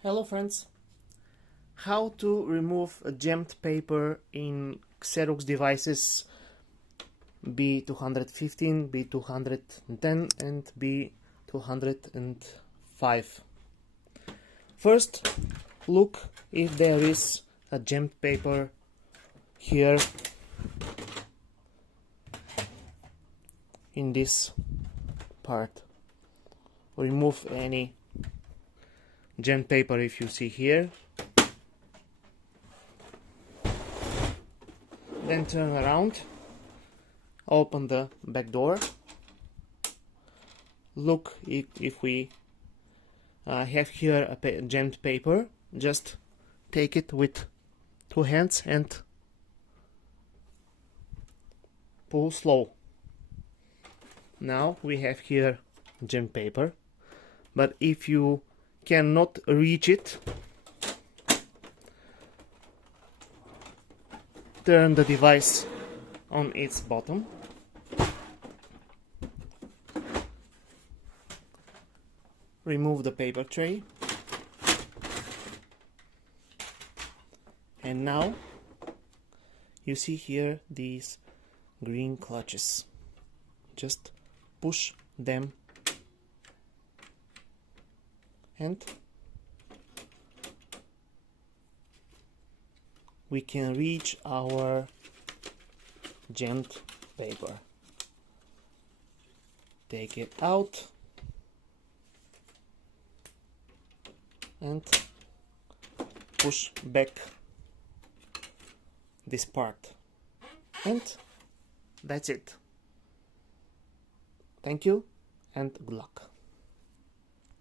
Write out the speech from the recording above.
Hello friends! How to remove a jammed paper in Xerox devices B215, B210 and B205. First, look if there is a jammed paper here in this part. Remove any jammed paper if you see here. Then turn around, open the back door, look if we have here a jammed paper. Just take it with two hands and pull slow. Now we have here jammed paper, but if you cannot reach it, turn the device on its bottom, remove the paper tray, and now you see here these green clutches. Just push them and we can reach our jammed paper. Take it out and push back this part, and that's it. Thank you and good luck.